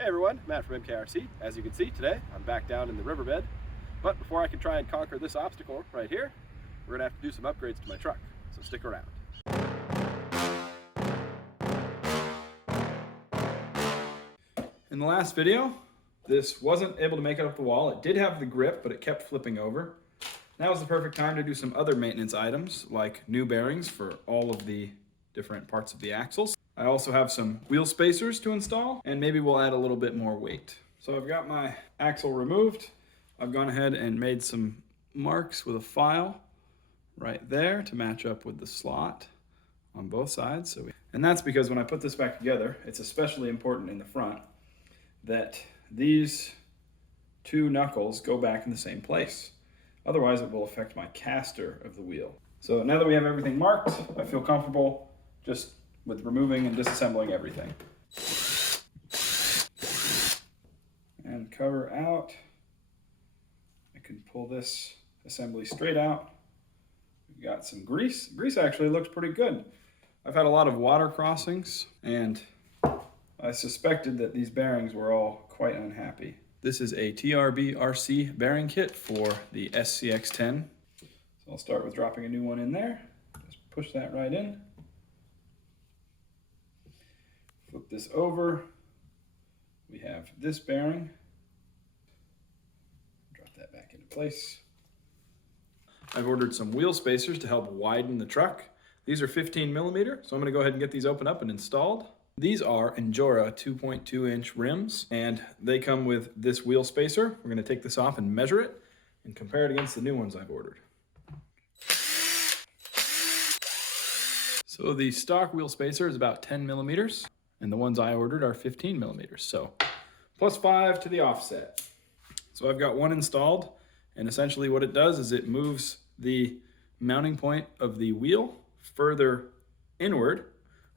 Hey everyone, Matt from MKRC. As you can see today, I'm back down in the riverbed. But before I can try and conquer this obstacle right here, we're gonna have to do some upgrades to my truck, so stick around. In the last video, this wasn't able to make it up the wall. It did have the grip, but it kept flipping over. Now is the perfect time to do some other maintenance items, like new bearings for all of the different parts of the axles. I also have some wheel spacers to install, and maybe we'll add a little bit more weight. So I've got my axle removed. I've gone ahead and made some marks with a file right there to match up with the slot on both sides. And that's because when I put this back together, it's especially important in the front that these two knuckles go back in the same place. Otherwise, it will affect my caster of the wheel. So now that we have everything marked, I feel comfortable just with removing and disassembling everything. And cover out. I can pull this assembly straight out. We've got some grease. Grease actually looks pretty good. I've had a lot of water crossings, and I suspected that these bearings were all quite unhappy. This is a TRB RC bearing kit for the SCX10. So I'll start with dropping a new one in there. Just push that right in. Flip this over. We have this bearing. Drop that back into place. I've ordered some wheel spacers to help widen the truck. These are 15 millimeter, so I'm gonna go ahead and get these opened up and installed. These are Injora 2.2-inch rims, and they come with this wheel spacer. We're gonna take this off and measure it and compare it against the new ones I've ordered. So the stock wheel spacer is about 10 millimeters, and the ones I ordered are 15 millimeters, so +5 to the offset. So I've got one installed, and essentially what it does is it moves the mounting point of the wheel further inward,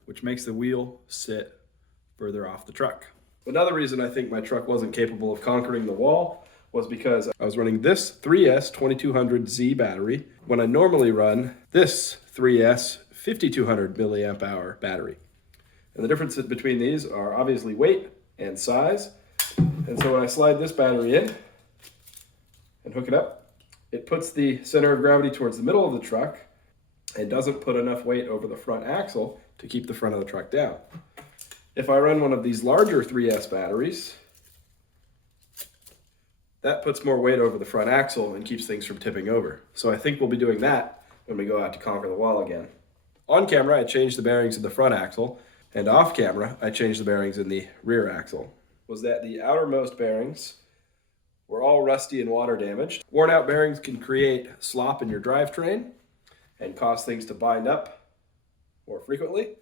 which makes the wheel sit further off the truck. Another reason I think my truck wasn't capable of conquering the wall was because I was running this 3S 2200Z battery when I normally run this 3S 5200 milliamp hour battery. And the differences between these are obviously weight and size. And so when I slide this battery in and hook it up, it puts the center of gravity towards the middle of the truck and doesn't put enough weight over the front axle to keep the front of the truck down. If I run one of these larger 3S batteries, that puts more weight over the front axle and keeps things from tipping over. So I think we'll be doing that when we go out to conquer the wall again. On camera, I changed the bearings in the front axle, and off camera, I changed the bearings in the rear axle. Was that the outermost bearings were all rusty and water damaged. Worn out bearings can create slop in your drivetrain and cause things to bind up more frequently.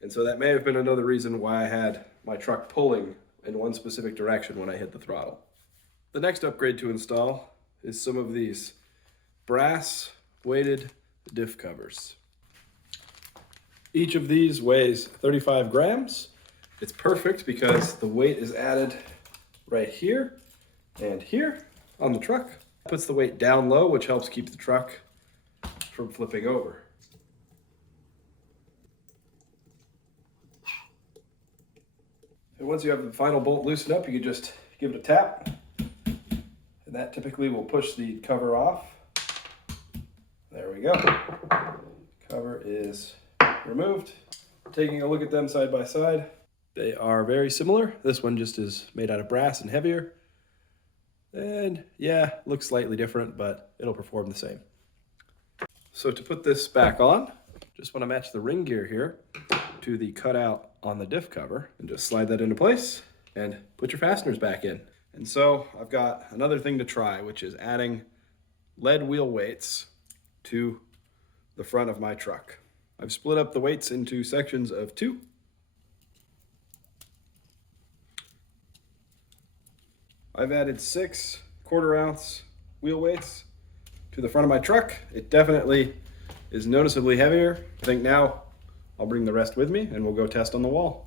And so that may have been another reason why I had my truck pulling in one specific direction when I hit the throttle. The next upgrade to install is some of these brass weighted diff covers. Each of these weighs 35 grams. It's perfect because the weight is added right here and here on the truck. It puts the weight down low, which helps keep the truck from flipping over. And once you have the final bolt loosened up, you can just give it a tap, and that typically will push the cover off. There we go. Cover is removed. Taking a look at them side by side, they are very similar. This one just is made out of brass and heavier. And yeah, looks slightly different, but it'll perform the same. So to put this back on, just want to match the ring gear here to the cutout on the diff cover and just slide that into place and put your fasteners back in. And so I've got another thing to try, which is adding lead wheel weights to the front of my truck. I've split up the weights into sections of 2. I've added 6 1/4-ounce wheel weights to the front of my truck. It definitely is noticeably heavier. I think now I'll bring the rest with me and we'll go test on the wall.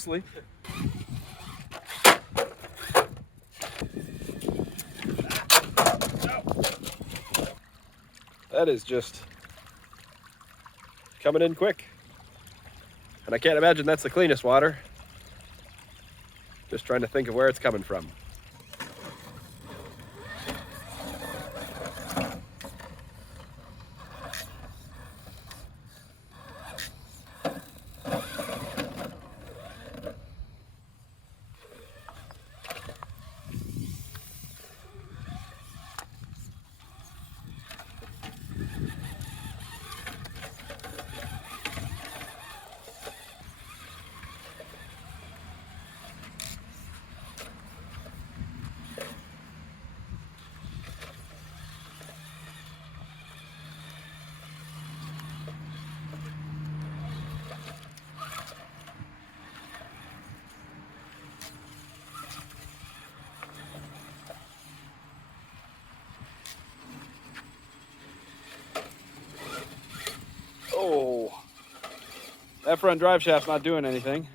Mostly. That is just coming in quick. And I can't imagine that's the cleanest water. Just trying to think of where it's coming from. Oh, that front drive shaft's not doing anything.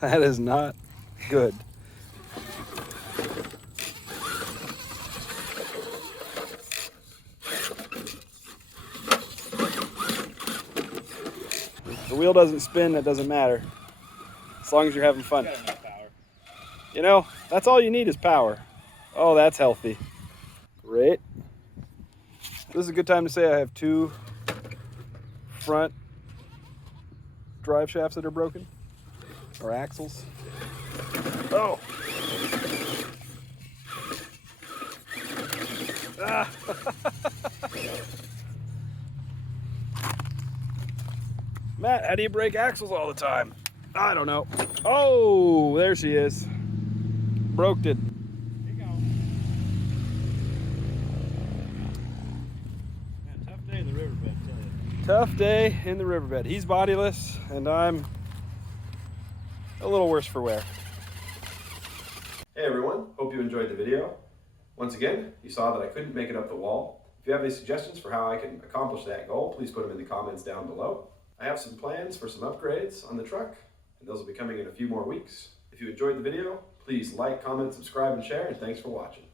That is not good. The wheel doesn't spin, that doesn't matter. As long as you're having fun. You know, that's all you need is power. Oh, that's healthy. Great. This is a good time to say I have 2 front drive shafts that are broken, or axles. Oh! Ah. Matt, how do you break axles all the time? I don't know. Oh, there she is. Broke it. Here you go. Man, tough day in the riverbed, I tell you. Tough day in the riverbed. He's bodiless, and I'm a little worse for wear. Hey everyone, hope you enjoyed the video. Once again, you saw that I couldn't make it up the wall. If you have any suggestions for how I can accomplish that goal, please put them in the comments down below. I have some plans for some upgrades on the truck, and those will be coming in a few more weeks. If you enjoyed the video, please like, comment, subscribe, and share, and thanks for watching.